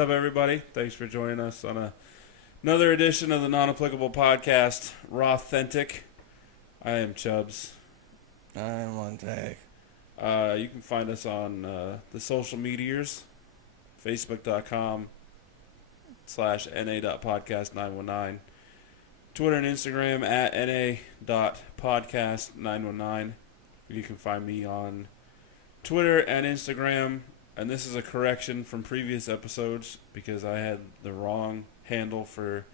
up, everybody? Thanks for joining us on another edition of the non-applicable podcast, Rawthentic. I am Chubbs. I am Rawthentic. You can find us on the social medias, facebook.com/na.podcast919, Twitter and Instagram at na.podcast919. You can find me on Twitter and Instagram. And this is a correction from previous episodes because I had the wrong handle for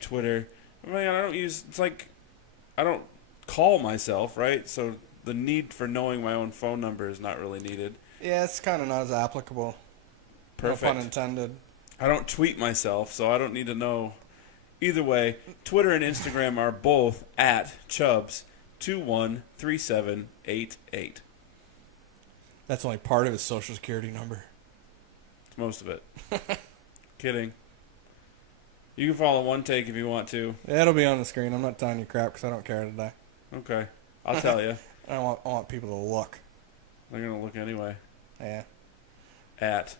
Twitter. I mean, I don't call myself, right? So the need for knowing my own phone number is not really needed. Yeah, it's kind of not as applicable. Perfect. No pun intended. I don't tweet myself, so I don't need to know. Either way, Twitter and Instagram are both at Chubbs213788. That's only part of his social security number. It's most of it. Kidding. You can follow One Take if you want to. Yeah, it'll be on the screen. I'm not telling you crap because I don't care today. Okay. I'll tell you. I want people to look. They're going to look anyway. Yeah. At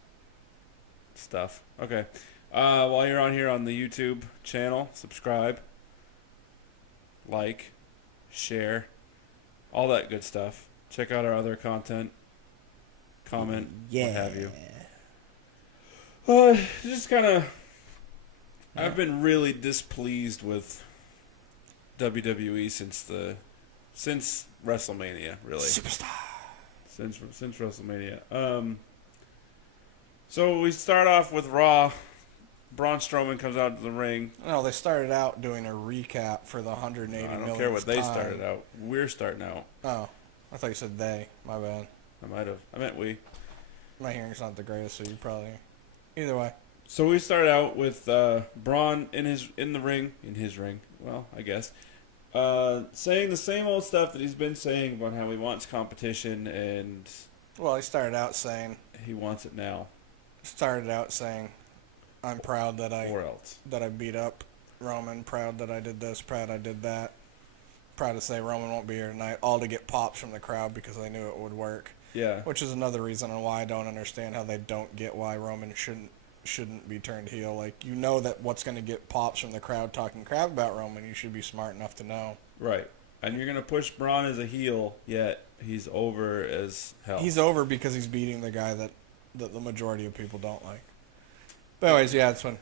stuff. Okay. While you're on here on the YouTube channel, subscribe, like, share, all that good stuff. Check out our other content. Comment, what have you. Just kind of, I've been really displeased with WWE since WrestleMania, really. Superstar. Since WrestleMania. So we start off with Raw. Braun Strowman comes out to the ring. No, they started out doing a recap for the 180 I millionth don't care what they time. started out. We're starting out. Oh, I thought you said they. My bad. I might have. I meant we. My hearing's not the greatest, so you probably. Either way. So we start out with Braun in his ring. Well, I guess. Saying the same old stuff that he's been saying about how he wants competition and. Well, he started out saying. He wants it now. I'm proud that Or else. that I beat up Roman. Proud that I did this. Proud I did that. Proud to say Roman won't be here tonight. All to get pops from the crowd because they knew it would work. Yeah. Which is another reason on why I don't understand how they don't get why Roman shouldn't be turned heel. Like, you know that what's going to get pops from the crowd talking crap about Roman. You should be smart enough to know. Right. And you're going to push Braun as a heel, yet he's over as hell. He's over because he's beating the guy that the majority of people don't like. But anyways, yeah, that's when,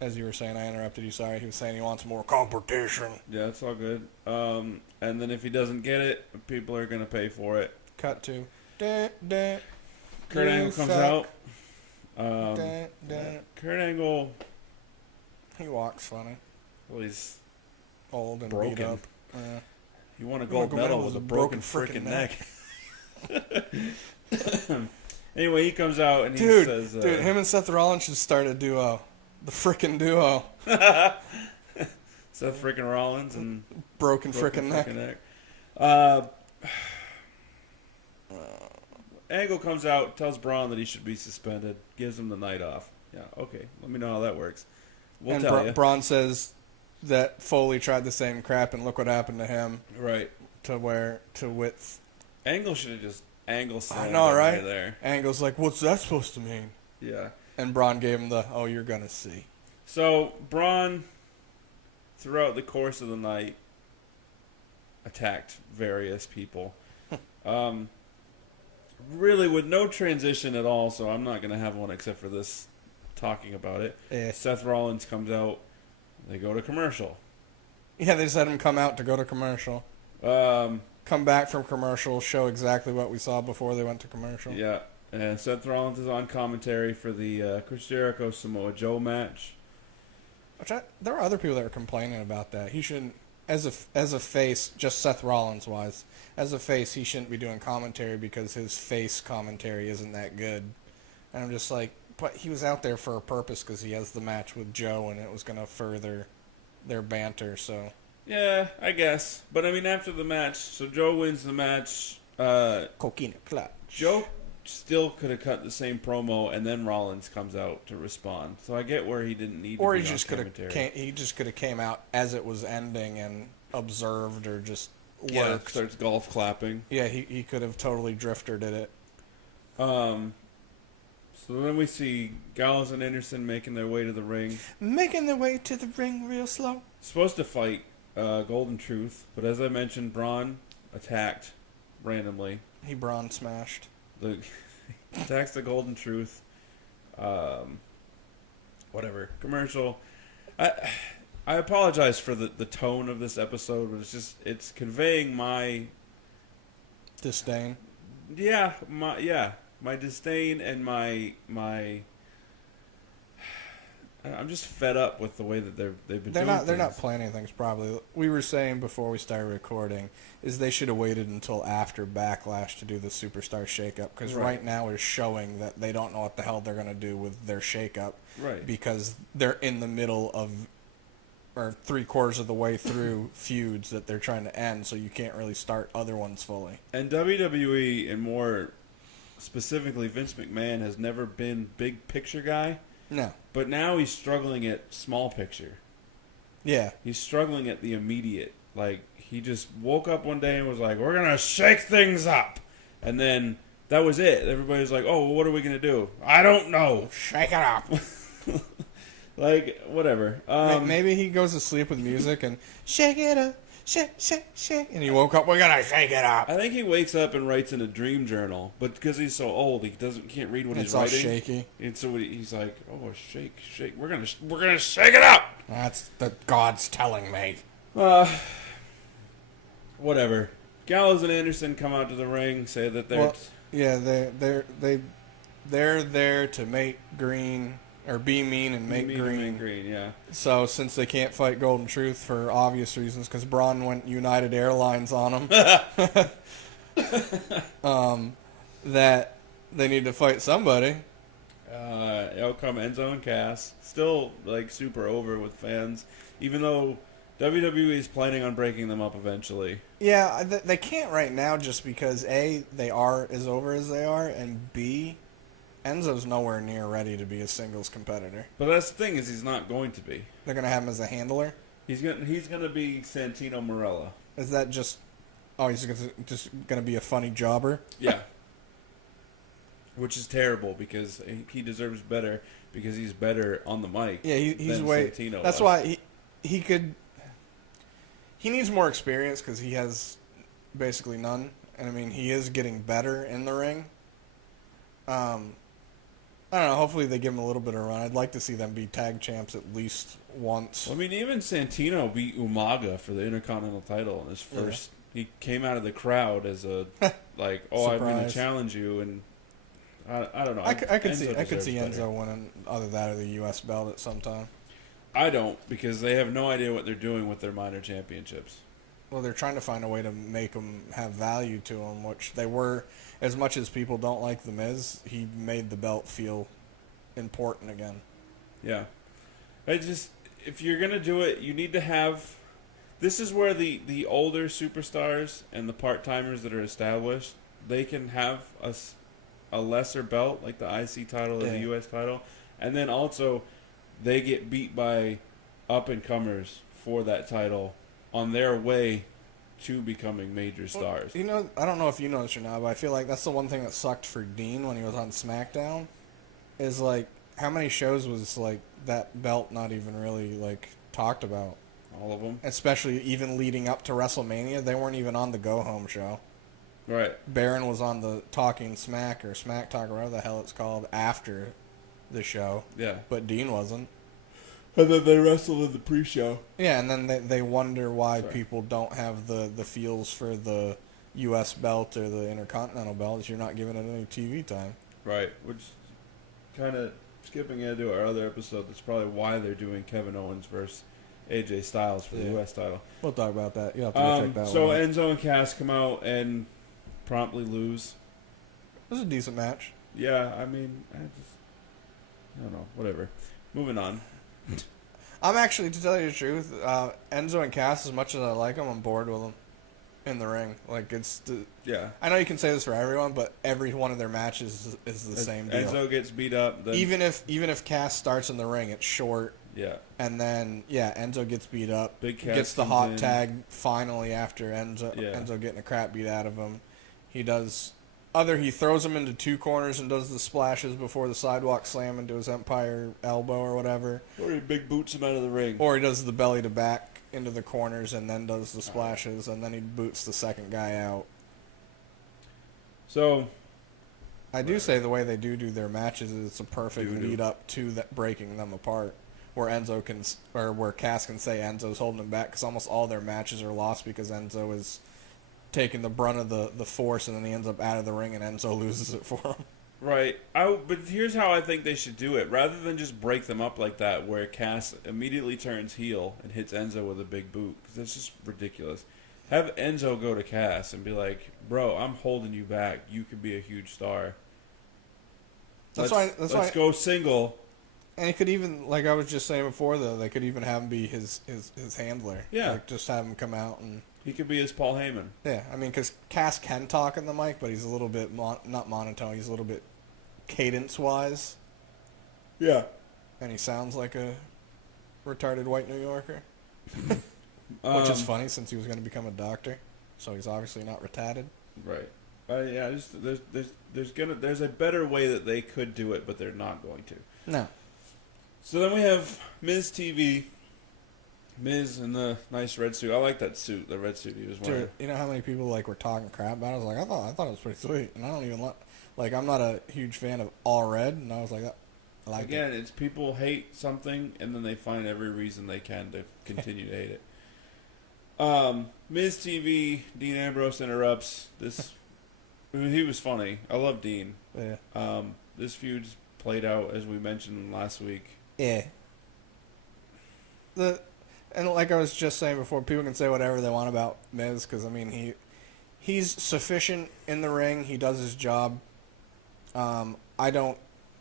as you were saying, I interrupted you. Sorry. He was saying he wants more competition. Yeah, it's all good. And then if he doesn't get it, people are going to pay for it. Cut to. Kurt Angle comes out. Kurt Angle. He walks funny. Well, he's old and broken. beat up. He won a gold medal with a broken freaking neck. Anyway, he comes out and he says... Dude, him and Seth Rollins should start a duo. The frickin' duo. Seth frickin' Rollins and... Broken frickin' neck. Angle comes out, tells Braun that he should be suspended, gives him the night off. Yeah, okay. Let me know how that works. We'll tell you. Braun says that Foley tried the same crap and look what happened to him. Right. To Witz. Angle should have just angle slammed I know, right? There. Angle's like, what's that supposed to mean? Yeah. And Braun gave him the, oh, you're going to see. So, Braun, throughout the course of the night, attacked various people. Really, with no transition at all, so I'm not going to have one except for this talking about it. Yeah. Seth Rollins comes out. They go to commercial. Yeah, they just had him come out to go to commercial. Come back from commercial, show exactly what we saw before they went to commercial. Yeah, and Seth Rollins is on commentary for the Chris Jericho Samoa Joe match. There were other people that were complaining about that. He shouldn't, as a face, just Seth Rollins wise, as a face, he shouldn't be doing commentary because his face commentary isn't that good. And I'm just like, but he was out there for a purpose because he has the match with Joe and it was going to further their banter. So. Yeah, I guess. But I mean, after the match, so Joe wins the match. Coquina clutch. Joe still could have cut the same promo, and then Rollins comes out to respond. So I get where he didn't need. Or to he be just on could have. He just could have came out as it was ending and observed or just worked. Yeah, starts golf clapping. Yeah, he could have totally drifted at it. So then we see Gallows and Anderson making their way to the ring. Making their way to the ring real slow. Supposed to fight Golden Truth, but as I mentioned, Braun attacked randomly. He Braun smashed. Attacks the Golden Truth. Whatever. Commercial. I apologize for the tone of this episode, but it's conveying my disdain. My disdain and my I'm just fed up with the way that they've been doing things. They're not planning things properly. We were saying before we started recording is they should have waited until after Backlash to do the Superstar shakeup, because right now is showing that they don't know what the hell they're going to do with their shakeup. Right. Because they're in the middle of, or 3/4 of the way through feuds that they're trying to end, so you can't really start other ones fully. And WWE, and more specifically Vince McMahon, has never been big picture guy. No. But now he's struggling at small picture. Yeah. He's struggling at the immediate. Like, he just woke up one day and was like, we're going to shake things up. And then that was it. Everybody was like, oh, well, what are we going to do? I don't know. Shake it up. Like, whatever. Maybe he goes to sleep with music and shake it up. Shake, shake, shake. And he woke up, we're going to shake it up. I think he wakes up and writes in a dream journal, but because he's so old, he can't read what he's writing. It's all shaky. And so he's like, "Oh, shake, shake. We're gonna shake it up." That's the gods telling me. Whatever. Gallows and Anderson come out to the ring, say that they're there to make green. Or be mean and make green. Yeah. So since they can't fight Golden Truth for obvious reasons, because Braun went United Airlines on them, that they need to fight somebody. Out come Enzo and Cass, still like super over with fans, even though WWE is planning on breaking them up eventually. Yeah, they can't right now just because A, they are as over as they are, and B, Enzo's nowhere near ready to be a singles competitor. But that's the thing, is he's not going to be. They're going to have him as a handler? He's gonna be Santino Marella. Is that just... Oh, he's just going to be a funny jobber? Yeah. Which is terrible, because he deserves better, because he's better on the mic. Yeah, he's way... Santino that's was. why he could... He needs more experience, because he has basically none. And, I mean, he is getting better in the ring. I don't know. Hopefully they give him a little bit of a run. I'd like to see them be tag champs at least once. I mean, even Santino beat Umaga for the Intercontinental title in his first. Yeah. He came out of the crowd as a like, "Oh, I'm going to challenge you," and I don't know. I could see Enzo winning either that or the U.S. belt at some time. I don't, because they have no idea what they're doing with their minor championships. Well, they're trying to find a way to make them have value to them, which they were. As much as people don't like The Miz, he made the belt feel important again. Yeah. If you're going to do it, you need to have... This is where the older superstars and the part-timers that are established, they can have a lesser belt, like the IC title or the US title, and then also they get beat by up-and-comers for that title on their way to becoming major stars. You know, I don't know if you know this or not, but I feel like that's the one thing that sucked for Dean when he was on SmackDown, is like, how many shows was like that belt not even really like talked about? All of them. Especially even leading up to WrestleMania, they weren't even on the Go Home show. Right. Baron was on the Talking Smack or Smack Talk or whatever the hell it's called after the show. Yeah. But Dean wasn't. And then they wrestled in the pre-show. Yeah, and then they wonder why people don't have the feels for the U.S. belt or the Intercontinental belt. You're not giving it any TV time. Right, which kind of skipping into our other episode, that's probably why they're doing Kevin Owens versus AJ Styles for the U.S. title. We'll talk about that. You'll have to go check that so one out. Enzo and Cass come out and promptly lose. It was a decent match. Yeah, I mean, I don't know, whatever. Moving on. I'm actually, to tell you the truth, Enzo and Cass, as much as I like them, I'm bored with them in the ring. Like, yeah. I know you can say this for everyone, but every one of their matches is the same deal. Enzo gets beat up. Then... Even if Cass starts in the ring, it's short. Yeah. And then, Enzo gets beat up. Big Cass gets the hot tag finally after Enzo getting the crap beat out of him. He does Either he throws him into two corners and does the splashes before the sidewalk slam into his Empire elbow or whatever. Or he big boots him out of the ring. Or he does the belly to back into the corners and then does the splashes, and then he boots the second guy out. So, I do say the way they do their matches is it's a perfect lead up to that breaking them apart, where where Cass can say Enzo's holding him back, because almost all their matches are lost because Enzo is taking the brunt of the force, and then he ends up out of the ring and Enzo loses it for him. right. But here's how I think they should do it. Rather than just break them up like that, where Cass immediately turns heel and hits Enzo with a big boot, because that's just ridiculous. Have Enzo go to Cass and be like, bro, I'm holding you back. You could be a huge star. Let's go single. And it could even, like I was just saying before, though, they could even have him be his handler. Yeah. Like, just have him come out and... He could be his Paul Heyman. Yeah, I mean, because Cass can talk in the mic, but he's a little bit, not monotone, he's a little bit cadence-wise. Yeah. And he sounds like a retarded white New Yorker. Which is funny, since he was going to become a doctor. So he's obviously not retarded. Right. Yeah, there's a better way that they could do it, but they're not going to. No. So then we have Miz TV. Miz in the nice red suit. I like that suit, the red suit he was wearing. Dude, you know how many people were talking crap about it? I was like, I thought it was pretty sweet, and I don't even I'm not a huge fan of all red, and I was like, I like Again, it. it's people hate something, and then they find every reason they can to continue to hate it. Miz TV, Dean Ambrose interrupts. He was funny. I love Dean. Yeah. This feud's played out as we mentioned last week. Yeah. And like I was just saying before, people can say whatever they want about Miz, because I mean he's sufficient in the ring. He does his job. I don't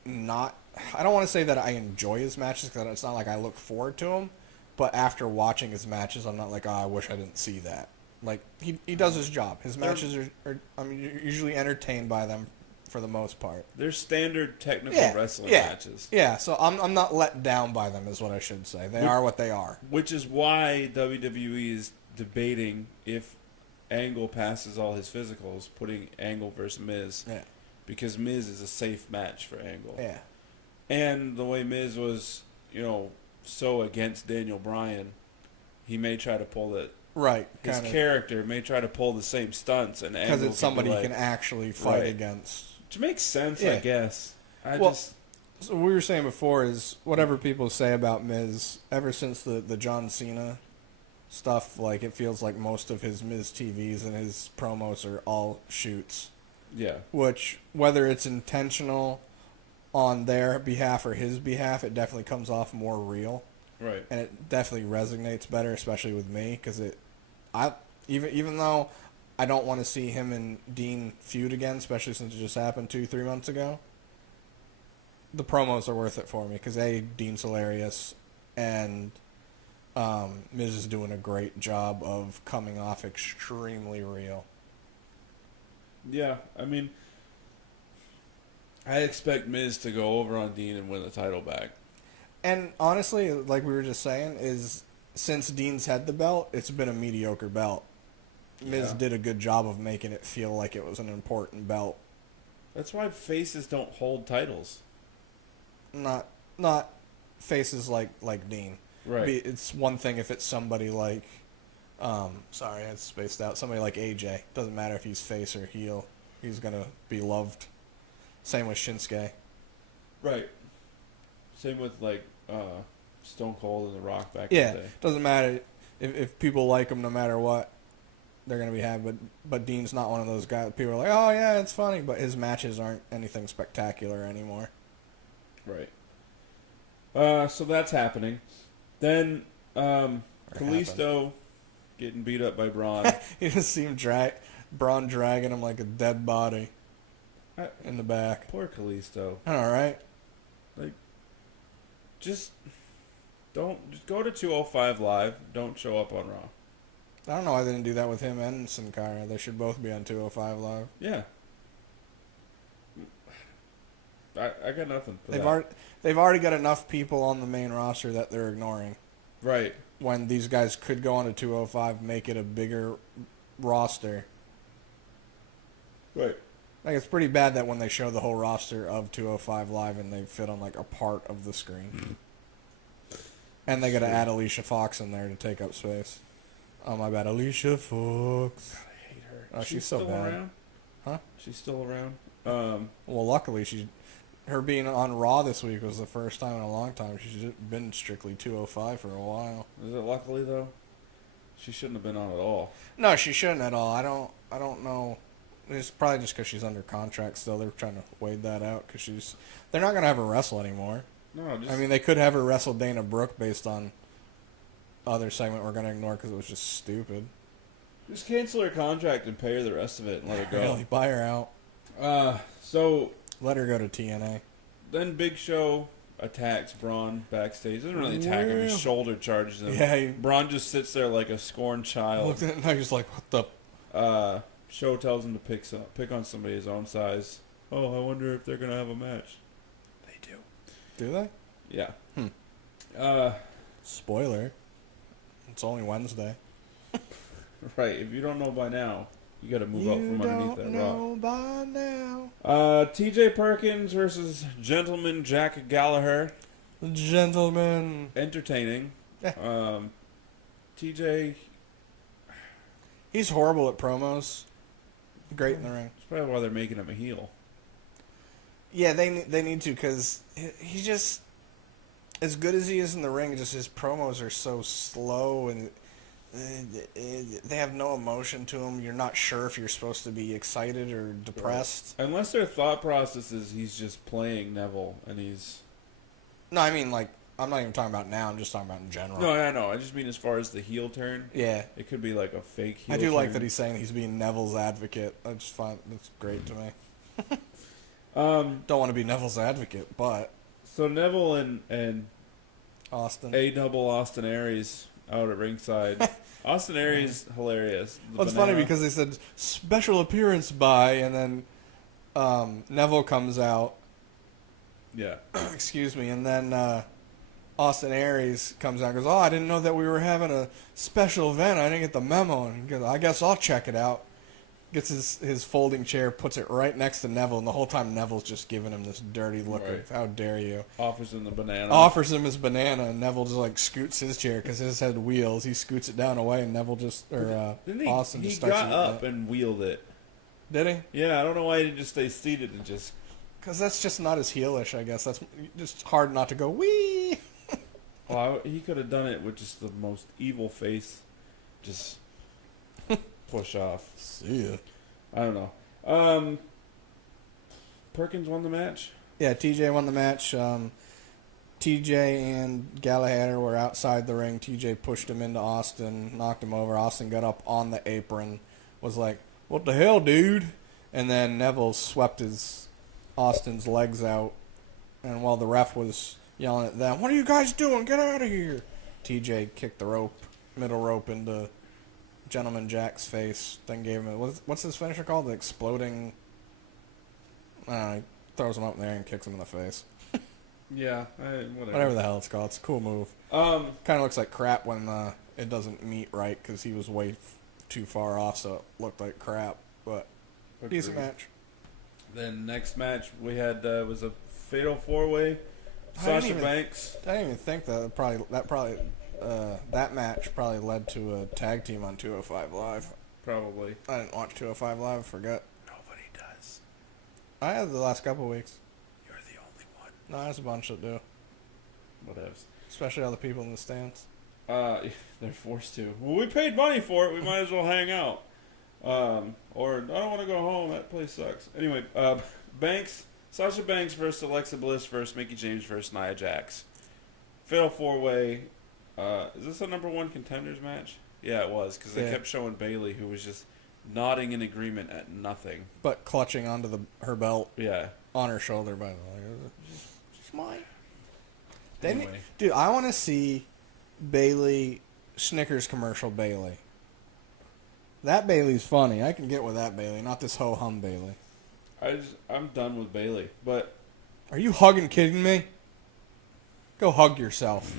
want to say that I enjoy his matches, because it's not like I look forward to them. But after watching his matches, I'm not like, oh, I wish I didn't see that. Like he does his job. His matches are you're usually entertained by them for the most part. They're standard technical wrestling matches. Yeah, so I'm not let down by them, is what I should say. They are what they are. Which is why WWE is debating if Angle passes all his physicals, putting Angle versus Miz. Yeah. Because Miz is a safe match for Angle. Yeah. And the way Miz was, so against Daniel Bryan, he may try to pull it. Right. His character may try to pull the same stunts, and because it's somebody he can actually fight against. Which makes sense, I guess. So what we were saying before is whatever people say about Miz, ever since the John Cena stuff, like it feels like most of his Miz TVs and his promos are all shoots. Yeah. Which, whether it's intentional on their behalf or his behalf, it definitely comes off more real. Right. And it definitely resonates better, especially with me, because even though I don't want to see him and Dean feud again, especially since it just happened 2-3 months ago, the promos are worth it for me, because Dean's hilarious, and Miz is doing a great job of coming off extremely real. Yeah, I mean, I expect Miz to go over on Dean and win the title back. And honestly, like we were just saying, is since Dean's had the belt, it's been a mediocre belt. Miz did a good job of making it feel like it was an important belt. That's why faces don't hold titles. Not faces like Dean. Right. It's one thing if it's somebody like, sorry, I spaced out. Somebody like AJ. Doesn't matter if he's face or heel. He's gonna be loved. Same with Shinsuke. Right. Same with Stone Cold and The Rock back in the day. Doesn't matter if people like him no matter what. They're going to be happy, but Dean's not one of those guys. People are like, oh, yeah, it's funny, but his matches aren't anything spectacular anymore. Right. So that's happening. Then Kalisto getting beat up by Braun. You just see him Braun dragging him like a dead body in the back. Poor Kalisto. All right. Just go to 205 Live. Don't show up on Raw. I don't know why they didn't do that with him and Sin Cara. They should both be on 205 Live. Yeah. I got nothing for that. They've already got enough people on the main roster that they're ignoring. Right. When these guys could go on to 205, make it a bigger roster. Right. Like, it's pretty bad that when they show the whole roster of 205 Live and they fit on, like, a part of the screen. And they got to add Alicia Fox in there to take up space. Oh, my bad. Alicia Fox. I hate her. Oh, she's so still bad. around? Huh? She's still around? Well, luckily, her being on Raw this week was the first time in a long time. She's been strictly 205 for a while. Is it luckily, though? She shouldn't have been on at all. No, she shouldn't at all. I don't know. It's probably just because she's under contract still. They're trying to wade that out because they're not going to have her wrestle anymore. No, just... I mean, they could have her wrestle Dana Brooke based on other segment we're going to ignore because it was just stupid. Just cancel her contract and pay her the rest of it and let her go. Really, buy her out. So... Let her go to TNA. Then Big Show attacks Braun backstage. Doesn't really attack him. His shoulder charges him. Yeah. Braun just sits there like a scorned child. Looked at it and I was like, what the... Show tells him to pick on somebody his own size. Oh, I wonder if they're going to have a match. They do. Do they? Yeah. Spoiler. It's only Wednesday. Right. If you don't know by now, you got to move out from underneath that rock. You don't know by now. TJ Perkins versus Gentleman Jack Gallagher. Gentlemen. Entertaining. Yeah. TJ... He's horrible at promos. Great in the ring. That's probably why they're making him a heel. Yeah, they need to because he just, as good as he is in the ring, just his promos are so slow and they have no emotion to them. You're not sure if you're supposed to be excited or depressed. Right. Unless their thought process is he's just playing Neville and he's... No, I mean, like, I'm not even talking about now. I'm just talking about in general. No, I know. I just mean as far as the heel turn. Yeah. It could be like a fake heel I do turn. like that he's saying he's being Neville's advocate. I just find that's great to me. Don't want to be Neville's advocate, but... So Neville and Austin. A-double Austin Aries out at ringside. Austin Aries, hilarious. Well, it's funny because they said, special appearance by, and then Neville comes out. Yeah. Excuse me, and then... Austin Aries comes out and goes, oh, I didn't know that we were having a special event. I didn't get the memo. And he goes, I guess I'll check it out. Gets his folding chair, puts it right next to Neville, and the whole time Neville's just giving him this dirty look of, how dare you. Offers him the banana. Offers him his banana, and Neville just, like, scoots his chair because his head wheels. He scoots it down away, and Neville just, Austin just starts... He got up and wheeled it. Did he? Yeah, I don't know why he didn't just stay seated and just... Because that's just not as heelish, I guess. That's just hard not to go, wee! Well, he could have done it with just the most evil face. Just push off. See ya. I don't know. Perkins won the match? Yeah, TJ won the match. TJ and Gallagher were outside the ring. TJ pushed him into Austin, knocked him over. Austin got up on the apron, was like, what the hell, dude? And then Neville swept Austin's legs out. And while the ref was... yelling at them, what are you guys doing? Get out of here. TJ kicked the middle rope into Gentleman Jack's face. Then gave him what's his finisher called? The exploding... he throws him up in the air and kicks him in the face. Yeah, whatever the hell it's called. It's a cool move. Kind of looks like crap when it doesn't meet right because he was way too far off, so it looked like crap. But decent match. Then next match we had was a fatal 4-way. Sasha Banks. I didn't even think that match probably led to a tag team on 205 Live. Probably. I didn't watch 205 Live. I forgot. Nobody does. I have the last couple weeks. You're the only one. No, there's a bunch that do. Whatevs. Especially all the people in the stands. They're forced to. Well, we paid money for it. We might as well hang out. Or I don't want to go home. That place sucks. Anyway, Banks. Sasha Banks versus Alexa Bliss versus Mickie James versus Nia Jax. Fatal 4-way. Is this a number one contenders match? Yeah, it was, because they kept showing Bayley, who was just nodding in agreement at nothing. But clutching onto her belt. Yeah. On her shoulder, by the way. She's mine. Anyway. Dude, I want to see Bayley, Snickers commercial Bayley. That Bayley's funny. I can get with that Bayley, not this ho-hum Bayley. I'm done with Bayley, but... Are you hugging kidding me? Go hug yourself.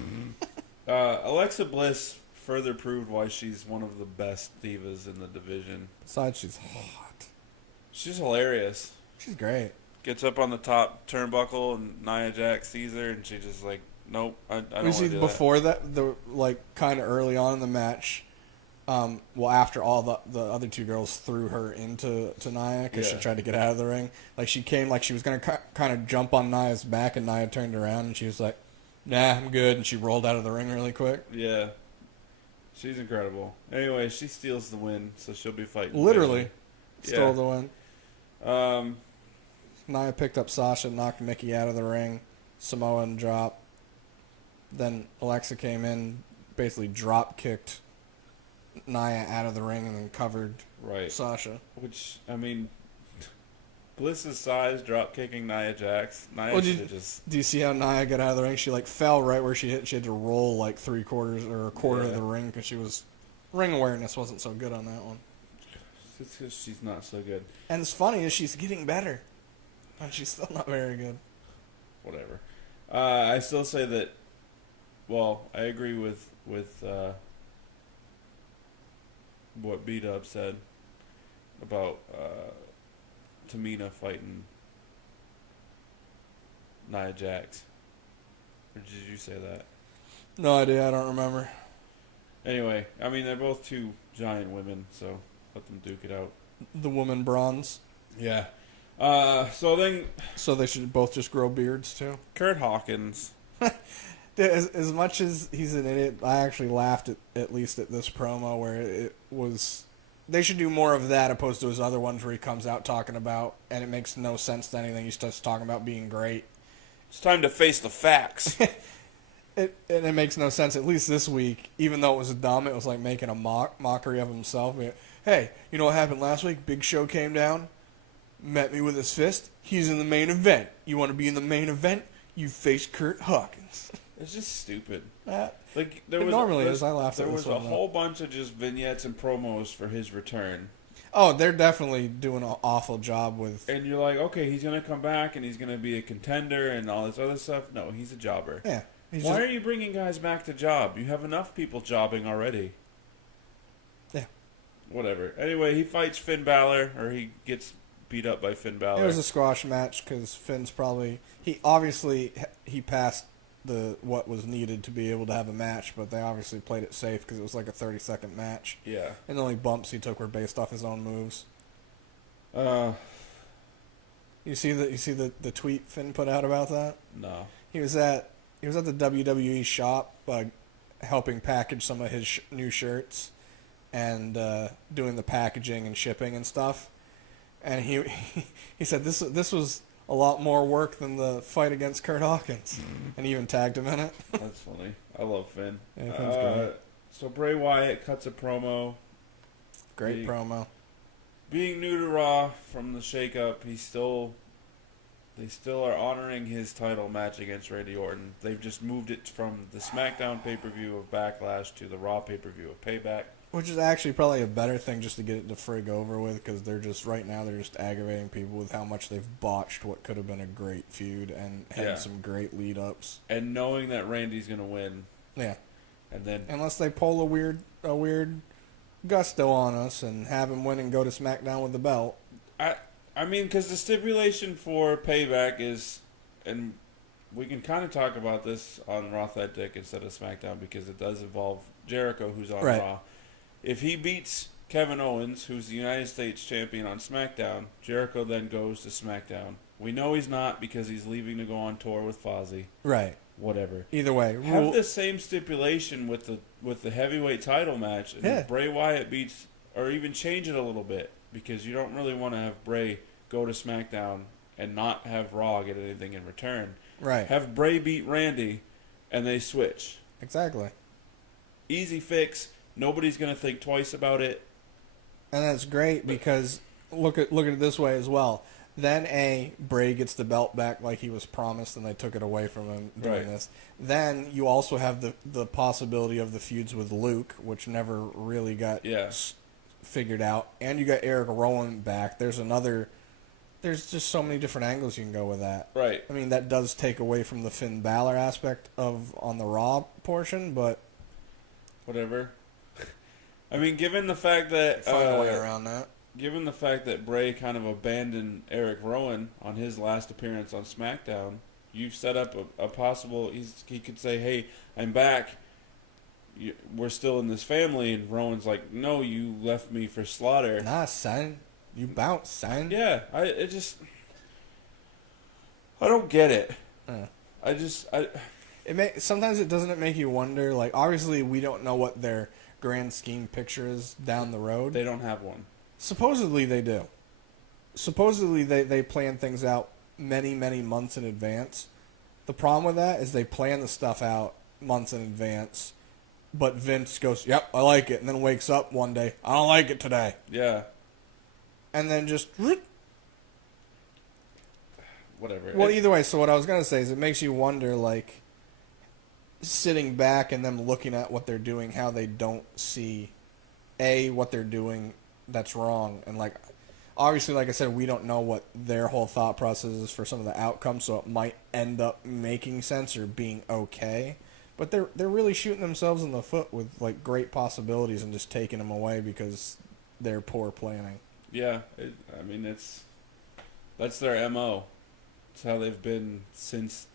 Alexa Bliss further proved why she's one of the best divas in the division. Besides, she's hot. She's hilarious. She's great. Gets up on the top turnbuckle, and Nia Jax sees her, and she just like, nope, I don't want to do that. Before that, the like kind of early on in the match, after all the other two girls threw her into Nia because she tried to get out of the ring, like she came like she was gonna kind of jump on Nia's back, and Nia turned around and she was like, "Nah, I'm good," and she rolled out of the ring really quick. Yeah, she's incredible. Anyway, she steals the win, so she'll be fighting. Literally, stole the win. win. Nia picked up Sasha, knocked Mickey out of the ring, Samoan drop. Then Alexa came in, basically drop kicked Nia out of the ring and then covered Sasha. Which, I mean, Bliss's size drop kicking Nia Jax. Nia should have just. Do you see how Nia got out of the ring? She like fell right where she hit. She had to roll like 3/4 or a quarter of the ring because ring awareness wasn't so good on that one. It's because she's not so good. And it's funny is she's getting better, and she's still not very good. Whatever. I still say that. Well, I agree with what B-Dub said about Tamina fighting Nia Jax. Or did you say that? No idea. I don't remember. Anyway, I mean, they're both two giant women, so let them duke it out. The woman bronze. Yeah. So they should both just grow beards too. Kurt Hawkins. As much as he's an idiot, I actually laughed at least at this promo where it was. They should do more of that opposed to his other ones where he comes out talking about, and it makes no sense to anything. He starts talking about being great. It's time to face the facts. It makes no sense. At least this week, even though it was dumb, it was like making a mockery of himself. Hey, you know what happened last week? Big Show came down, met me with his fist. He's in the main event. You want to be in the main event? You face Kurt Hawkins. It's just stupid. Like there was normally is. I laughed at there this was a whole bunch of just vignettes and promos for his return. Oh, they're definitely doing an awful job with. And you're like, okay, he's gonna come back and he's gonna be a contender and all this other stuff. No, he's a jobber. Yeah. Why are you bringing guys back to job? You have enough people jobbing already. Yeah. Whatever. Anyway, he fights Finn Balor, or he gets beat up by Finn Balor. It was a squash match because Finn's probably he passed what was needed to be able to have a match, but they obviously played it safe because it was like a 30-second match. Yeah. And the only bumps he took were based off his own moves. You see the tweet Finn put out about that? No. He was at the WWE shop helping package some of his new shirts and doing the packaging and shipping and stuff. And he said this was a lot more work than the fight against Kurt Hawkins. And he even tagged him in it. That's funny. I love Finn. Yeah, Finn's great. So Bray Wyatt cuts a promo. Great promo. Being new to Raw from the shakeup, they still are honoring his title match against Randy Orton. They've just moved it from the SmackDown pay-per-view of Backlash to the Raw pay-per-view of Payback. Which is actually probably a better thing just to get it to frig over with, because they're just aggravating people with how much they've botched what could have been a great feud and had some great lead-ups. And knowing that Randy's going to win. Yeah. And then unless they pull a weird gusto on us and have him win and go to SmackDown with the belt. I mean, because the stipulation for Payback is, and we can kind of talk about this on Rawthentic instead of SmackDown because it does involve Jericho, who's on Raw. If he beats Kevin Owens, who's the United States champion on SmackDown, Jericho then goes to SmackDown. We know he's not because he's leaving to go on tour with Fozzy. Right. Whatever. Either way, have the same stipulation with the heavyweight title match. And if Bray Wyatt beats, or even change it a little bit, because you don't really want to have Bray go to SmackDown and not have Raw get anything in return. Right. Have Bray beat Randy, and they switch. Exactly. Easy fix. Nobody's going to think twice about it. And that's great because look at it this way as well. Then Bray gets the belt back like he was promised, and they took it away from him doing this. Then you also have the possibility of the feuds with Luke, which never really got figured out. And you got Eric Rowan back. There's just so many different angles you can go with that. Right. I mean, that does take away from the Finn Balor aspect on the Raw portion, but whatever. I mean, given the fact that find a way around that. given the fact that Bray kind of abandoned Eric Rowan on his last appearance on SmackDown, you've set up a possible. He could say, "Hey, I'm back. We're still in this family," and Rowan's like, "No, you left me for Slaughter." Nah, son. You bounce, son. Yeah, I don't get it. Uh. Sometimes it doesn't make you wonder. Like, obviously, we don't know what their grand scheme picture is down the road. They don't have one. Supposedly they do. Supposedly they plan things out many, many months in advance. The problem with that is they plan the stuff out months in advance, but Vince goes, "Yep, I like it," and then wakes up one day, "I don't like it today." Yeah. And then just whatever. Well, either way, so what I was going to say is it makes you wonder, like, sitting back and them looking at what they're doing, how they don't see, A, what they're doing that's wrong. And, like, obviously, like I said, we don't know what their whole thought process is for some of the outcomes, so it might end up making sense or being okay. But they're really shooting themselves in the foot with, like, great possibilities and just taking them away because they're poor planning. Yeah, that's their MO. It's how they've been since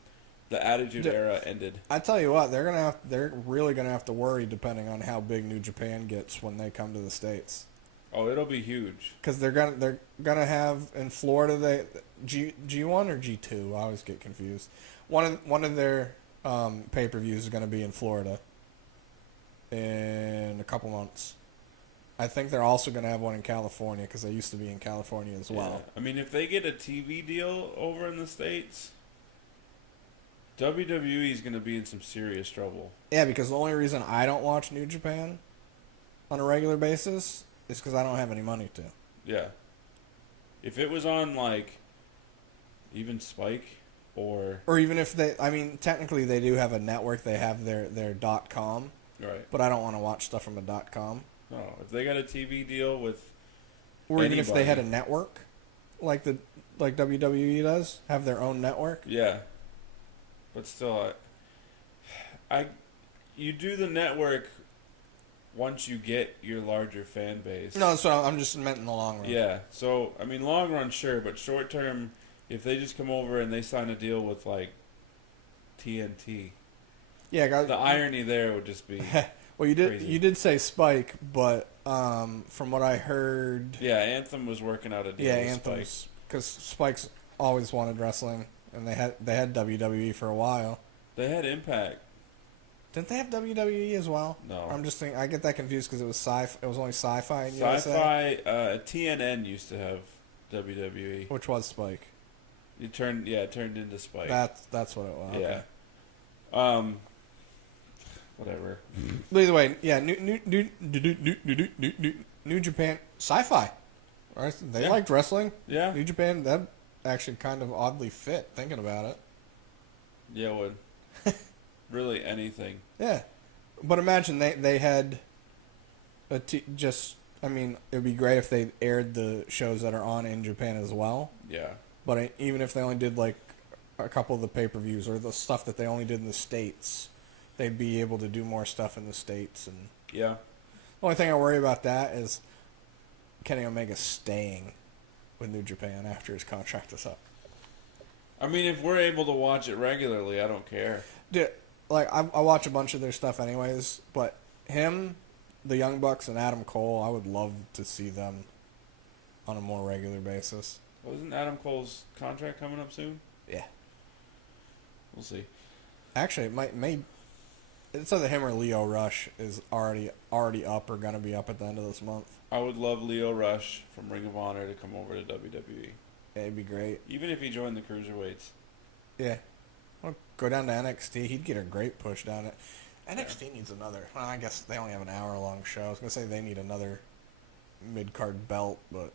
the Attitude Era ended. I tell you what, they're really gonna have to worry depending on how big New Japan gets when they come to the States. Oh, it'll be huge. Because they're gonna have in Florida G1 or G2. I always get confused. One of their pay-per-views is gonna be in Florida in a couple months. I think they're also going to have one in California because they used to be in California as well. Yeah. I mean, if they get a TV deal over in the States, WWE is going to be in some serious trouble. Yeah, because the only reason I don't watch New Japan on a regular basis is because I don't have any money to. Yeah. If it was on, like, even Spike or even if technically they do have a network. They have their .com. Right. But I don't want to watch stuff from a .com. No, if they got a TV deal with or even if they had a network, like WWE does, have their own network. Yeah, but still, you do the network once you get your larger fan base. No, so I'm just meant in the long run. Yeah, so I mean, long run, sure, but short term, if they just come over and they sign a deal with like TNT, yeah, the irony there would just be. Well, you crazy. did say Spike, but from what I heard, yeah, Anthem was working out a deal. Yeah, Anthem's because Spike's always wanted wrestling, and they had WWE for a while. They had Impact. Didn't they have WWE as well? No, I'm just thinking. I get that confused because it was It was only Sci-Fi in USA. TNN used to have WWE, which was Spike. It turned into Spike. That's what it was. Yeah. Okay. Whatever. But either way, yeah, New Japan Sci-Fi. Right? They liked wrestling. Yeah. New Japan, that actually kind of oddly fit. Thinking about it. Yeah, it would. Really anything. Yeah, but imagine they had I mean, it would be great if they aired the shows that are on in Japan as well. Yeah. But even if they only did like a couple of the pay-per-views or the stuff that they only did in the States, they'd be able to do more stuff in the States. And yeah. The only thing I worry about that is Kenny Omega staying with New Japan after his contract is up. I mean, if we're able to watch it regularly, I don't care. Dude, like I watch a bunch of their stuff anyways, but him, the Young Bucks, and Adam Cole, I would love to see them on a more regular basis. Wasn't Adam Cole's contract coming up soon? Yeah. We'll see. Actually, it may. It's either him or Leo Rush is already up or gonna be up at the end of this month. I would love Leo Rush from Ring of Honor to come over to WWE. Yeah, it'd be great. Even if he joined the Cruiserweights. Yeah. Well, go down to NXT. He'd get a great push down it. NXT needs another. Well, I guess they only have an hour-long show. I was gonna say they need another mid-card belt, but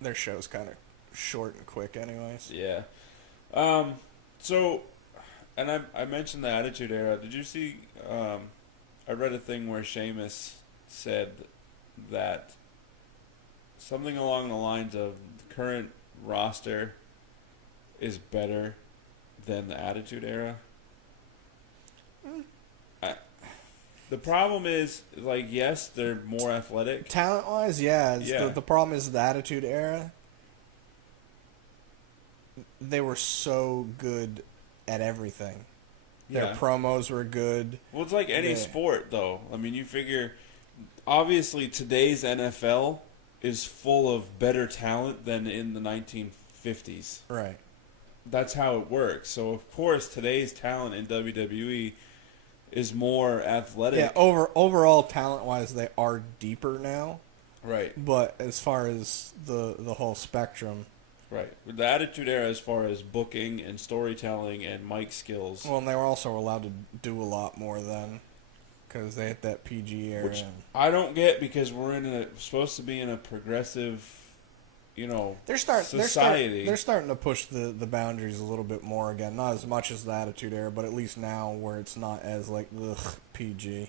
their show's kind of short and quick, anyways. Yeah. So, and I mentioned the Attitude Era. Did you see? I read a thing where Sheamus said that something along the lines of the current roster is better than the Attitude Era. The problem is, like, yes, they're more athletic. Talent-wise, yeah. Yeah. The problem is the Attitude Era. They were so good at everything. Their Yeah. promos were good. Well, it's like any Yeah. sport, though. I mean, you figure, obviously, today's NFL is full of better talent than in the 1950s. Right. That's how it works. So, of course, today's talent in WWE is more athletic. Yeah, overall talent-wise, they are deeper now. Right. But as far as the whole spectrum... Right. The Attitude Era, as far as booking and storytelling and mic skills. Well, and they were also allowed to do a lot more then, because they hit that PG era. Which I don't get, because we're supposed to be in a progressive, society. They're starting to push the boundaries a little bit more again. Not as much as the Attitude Era, but at least now where it's not as like PG.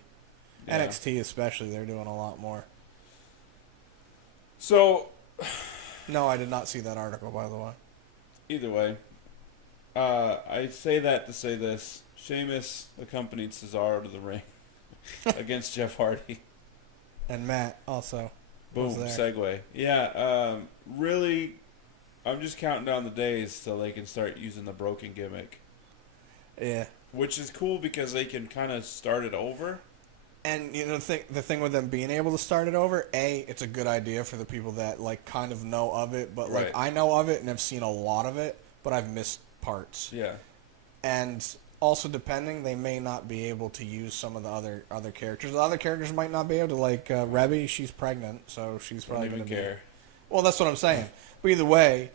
Yeah. NXT especially, they're doing a lot more. So, No, I did not see that article, by the way. either way, I say that to say this: Sheamus accompanied Cesaro to the ring against Jeff Hardy. And Matt also. Boom, was there. segue. Yeah, really, I'm just counting down the days till they can start using the broken gimmick. Yeah. Which is cool because they can kind of start it over. And the thing with them being able to start it over, it's a good idea for the people that like kind of know of it, but like Right. I know of it and have seen a lot of it, but I've missed parts. Yeah. And also, depending, they may not be able to use some of the other characters. The other characters might not be able to, like Rebby. She's pregnant, so she's Don't probably even going to care. Well, that's what I'm saying. But either way,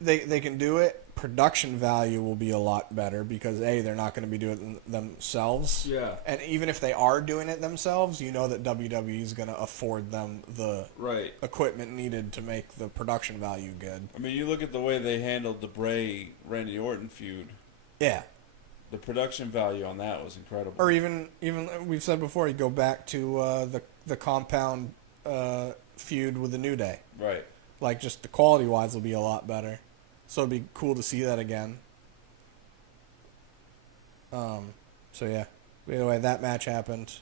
they can do it. Production value will be a lot better because they're not going to be doing it themselves. Yeah. And even if they are doing it themselves, you know that WWE is going to afford them the Right. equipment needed to make the production value good. I mean, you look at the way they handled the Randy Orton feud. Yeah. The production value on that was incredible. Or even we've said before, you go back to the compound feud with the New Day. Right. Like, just the quality wise will be a lot better. So it'd be cool to see that again. So yeah. Either way, that match happened.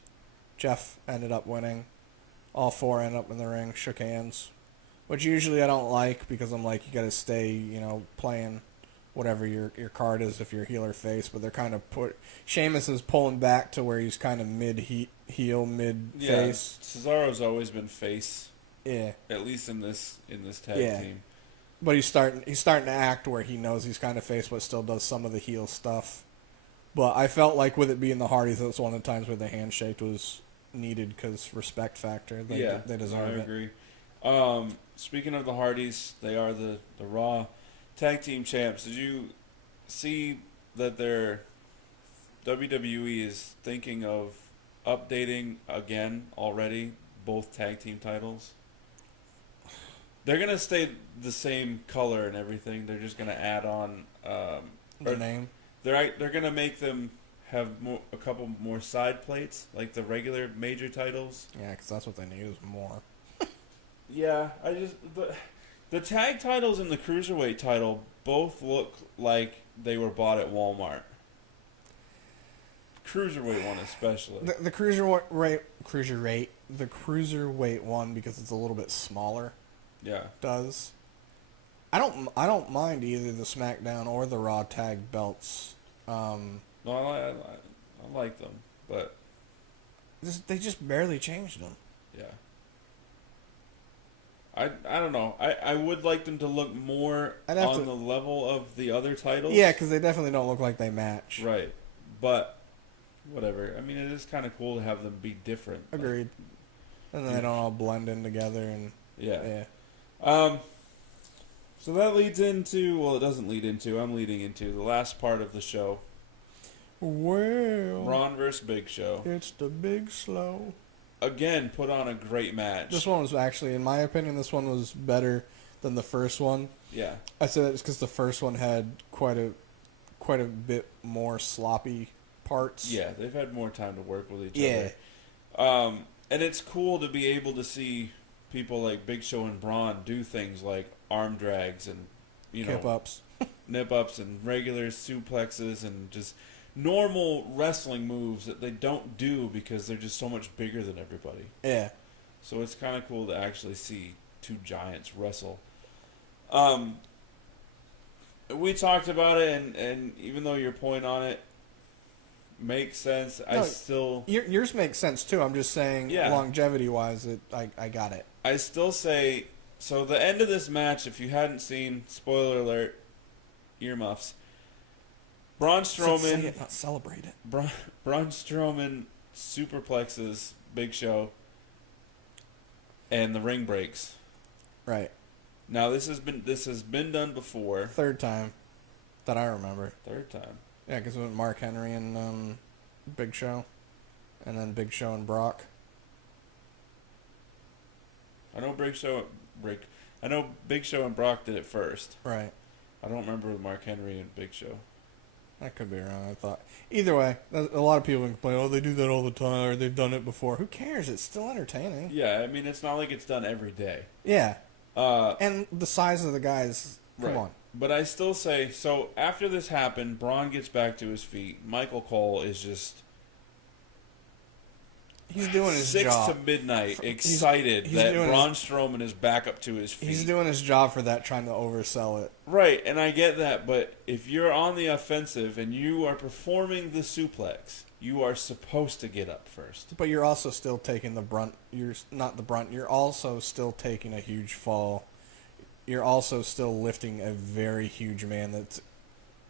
Jeff ended up winning. All four ended up in the ring, shook hands. Which usually I don't like because I'm like, you gotta stay, playing whatever your card is if you're heel or face, but they're kind of Sheamus is pulling back to where he's kind of mid-heel, mid-face. Yeah, Cesaro's always been face. Yeah. At least in this tag team. But he's starting to act where he knows he's kind of face, but still does some of the heel stuff. But I felt like with it being the Hardys, that's one of the times where the handshake was needed because respect factor. They deserve it. I agree. Speaking of the Hardys, they are the Raw Tag Team Champs. Did you see that their WWE is thinking of updating again already both tag team titles? They're gonna stay the same color and everything. They're just gonna add on The name. They're gonna make them have a couple more side plates like the regular major titles. Yeah, because that's what they need is more. Yeah, the tag titles and the cruiserweight title both look like they were bought at Walmart. Cruiserweight one especially. The cruiserweight one because it's a little bit smaller. Yeah. Does. I don't mind either the SmackDown or the Raw tag belts. No, I like them, but They just barely changed them. yeah. I don't know. I would like them to look more on the level of the other titles. Yeah, because they definitely don't look like they match. Right. But whatever. I mean, it is kind of cool to have them be different. Agreed. And then they don't all blend in together and yeah. So that leads into, well, it doesn't lead into, I'm leading into the last part of the show. Well, Braun vs. Big Show. It's the Big Slow. Again, put on a great match. This one was actually, in my opinion, this one was better than the first one. Yeah. I said it's because the first one had quite a bit more sloppy parts. Yeah, they've had more time to work with each other. And it's cool to be able to see people like Big Show and Braun do things like arm drags and, Kip ups. nip ups and regular suplexes and just normal wrestling moves that they don't do because they're just so much bigger than everybody. Yeah. So it's kind of cool to actually see two giants wrestle. We talked about it, and even though your point on it makes sense, No, I still... Yours makes sense, too. I'm just saying, longevity-wise, I got it. I still say... So the end of this match, if you hadn't seen, spoiler alert, earmuffs, Braun Strowman... Say it, not celebrate it. Braun Strowman superplexes Big Show, and the ring breaks. Right. Now this has been done before. Third time that I remember. Third time. Yeah, because it was Mark Henry and Big Show, and then Big Show and Brock. I know Big Show and Brock did it first. Right. I don't remember with Mark Henry and Big Show. I could be wrong. I thought either way, a lot of people complain. Oh, they do that all the time, or they've done it before. Who cares? It's still entertaining. Yeah, I mean it's not like it's done every day. Yeah. And the size of the guys. Come on. But I still say, so after this happened, Braun gets back to his feet. Michael Cole is just... He's doing his job. 6 to midnight, excited that Braun Strowman is back up to his feet. He's doing his job for that, trying to oversell it. Right, and I get that, but if you're on the offensive and you are performing the suplex, you are supposed to get up first. But you're also still taking the brunt. You're not the brunt. You're also still taking a huge fall. You're also still lifting a very huge man that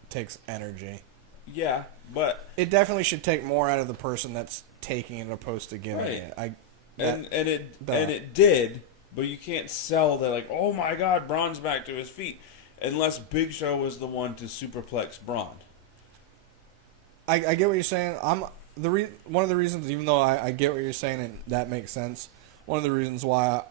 takes energy. Yeah, but it definitely should take more out of the person that's taking it opposed to giving it. And it did, but you can't sell that like, oh my God, Braun's back to his feet, unless Big Show was the one to superplex Braun. I get what you're saying. One of the reasons, even though I get what you're saying and that makes sense, one of the reasons why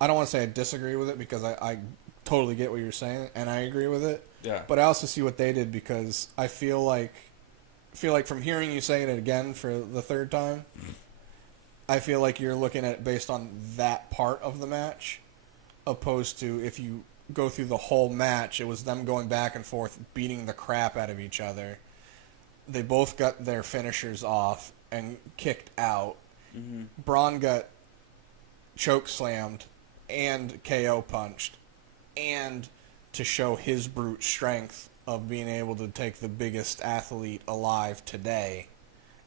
I don't want to say I disagree with it because I totally get what you're saying and I agree with it. Yeah. But I also see what they did because I feel like from hearing you say it again for the third time, I feel like you're looking at it based on that part of the match, opposed to if you go through the whole match, it was them going back and forth, beating the crap out of each other. They both got their finishers off and kicked out. Mm-hmm. Braun got choke slammed and KO punched, and to show his brute strength of being able to take the biggest athlete alive today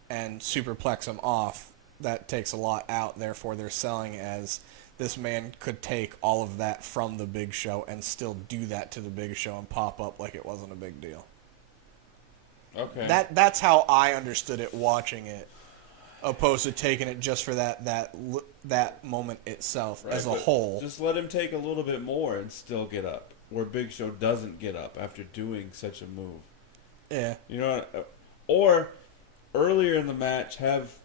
and superplex him off, that takes a lot out. Therefore, they're selling as this man could take all of that from the Big Show and still do that to the Big Show and pop up like it wasn't a big deal. Okay. That's how I understood it watching it, opposed to taking it just for that moment itself as a whole. Just let him take a little bit more and still get up, where Big Show doesn't get up after doing such a move. Yeah. You know, or earlier in the match, have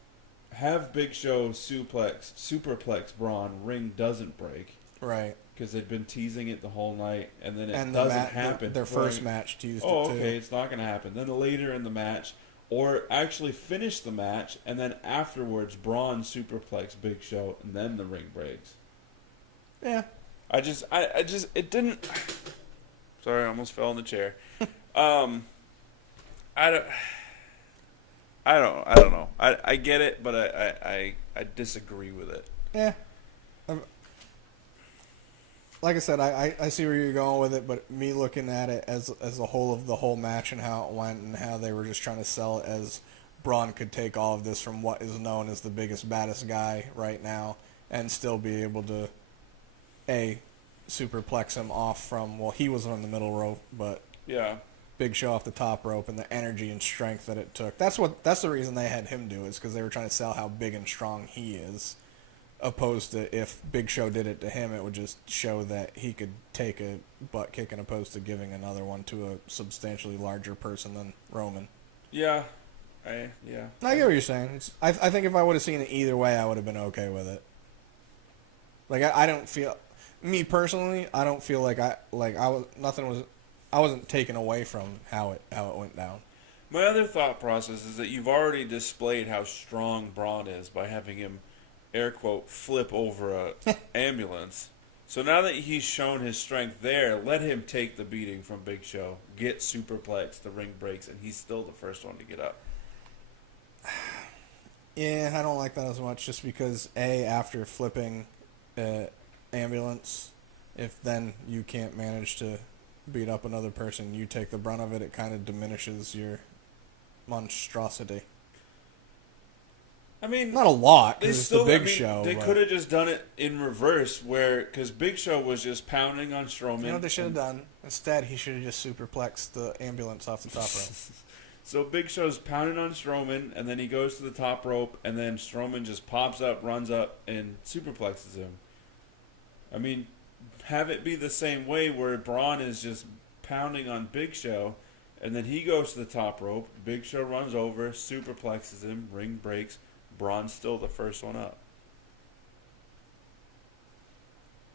Big Show superplex Braun, ring doesn't break. Right. Because they'd been teasing it the whole night, and then it doesn't happen. Their first match teased it too. Okay, it's not going to happen. Then later in the match, or actually finish the match, and then afterwards, Braun superplex Big Show, and then the ring breaks. Yeah. I just, it didn't. Sorry, I almost fell in the chair. I don't know. I get it, but I disagree with it. Yeah. Like I said, I see where you're going with it, but me looking at it as a whole of the whole match and how it went and how they were just trying to sell it as Braun could take all of this from what is known as the biggest, baddest guy right now and still be able to, superplex him off from, well, he was on the middle rope, but yeah, Big Show off the top rope and the energy and strength that it took. That's the reason they had him do it, is because they were trying to sell how big and strong he is. Opposed to if Big Show did it to him, it would just show that he could take a butt kicking, opposed to giving another one to a substantially larger person than Roman. Yeah. I get what you're saying. I think if I would have seen it either way, I would have been okay with it. Like I don't feel, me personally, I don't feel like I wasn't taken away from how it went down. My other thought process is that you've already displayed how strong Braun is by having him, air quote, flip over a ambulance. So now that he's shown his strength there, let him take the beating from Big Show. Get superplexed, the ring breaks, and he's still the first one to get up. Yeah, I don't like that as much just because, after flipping ambulance, if then you can't manage to beat up another person, you take the brunt of it, it kind of diminishes your monstrosity. I mean, not a lot, because it's the Big Show. They could have just done it in reverse, because Big Show was just pounding on Strowman. You know what they should have done? Instead, he should have just superplexed the ambulance off the top rope. So Big Show's pounding on Strowman, and then he goes to the top rope, and then Strowman just pops up, runs up, and superplexes him. I mean, have it be the same way where Braun is just pounding on Big Show, and then he goes to the top rope, Big Show runs over, superplexes him, ring breaks, Braun's still the first one up.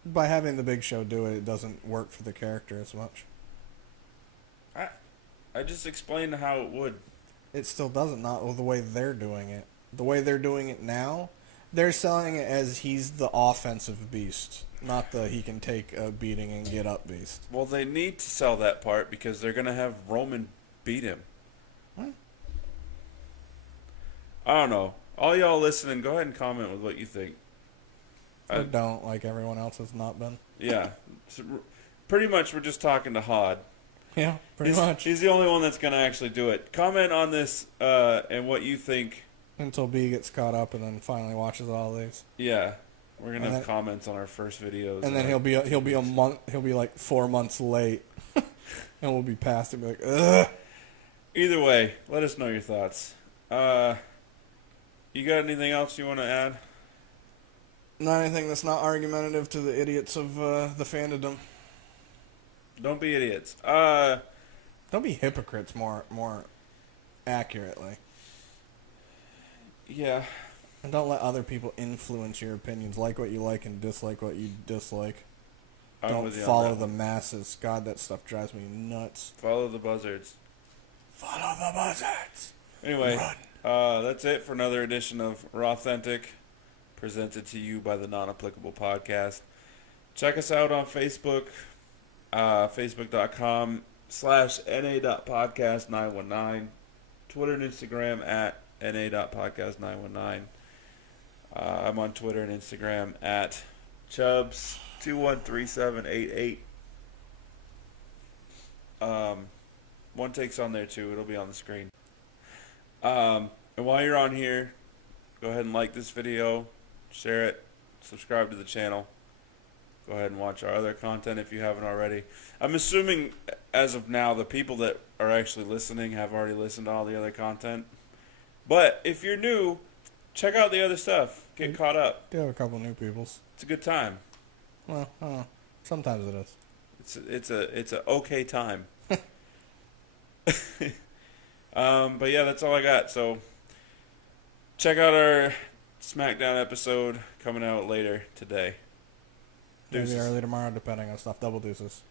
By having the Big Show do it, it doesn't work for the character as much. I just explained how it would. It still doesn't, not the way they're doing it. The way they're doing it now, they're selling it as he's the offensive beast, not the he can take a beating and get up beast. Well, they need to sell that part because they're going to have Roman beat him. What? I don't know. All y'all listening, go ahead and comment with what you think. Or don't, like everyone else has not been. Yeah. So, pretty much we're just talking to Hod. Yeah, pretty much. He's the only one that's going to actually do it. Comment on this and what you think. Until B gets caught up and then finally watches all these. Yeah. We're going to have comments on our first videos. And then he'll be like 4 months late. And we'll be past it and be like, ugh. Either way, let us know your thoughts. You got anything else you want to add? Not anything that's not argumentative to the idiots of the fandom. Don't be idiots. Don't be hypocrites, more accurately. Yeah. And don't let other people influence your opinions. Like what you like and dislike what you dislike. Don't follow the masses. God, that stuff drives me nuts. Follow the buzzards. Follow the buzzards. Anyway, that's it for another edition of Rawthentic, presented to you by the Non-Applicable Podcast. Check us out on Facebook, facebook.com/na.podcast919, Twitter and Instagram at na.podcast919. I'm on Twitter and Instagram at Chubbs213788. One take's on there too. It'll be on the screen. And while you're on here, go ahead and like this video, share it, subscribe to the channel. Go ahead and watch our other content if you haven't already. I'm assuming, as of now, the people that are actually listening have already listened to all the other content. But if you're new, check out the other stuff. Get caught up. Do have a couple new peoples. It's a good time. Well, I don't know. Sometimes it is. It's a okay time. But yeah, that's all I got. So check out our SmackDown episode coming out later today. Maybe early tomorrow, depending on stuff. Double deuces.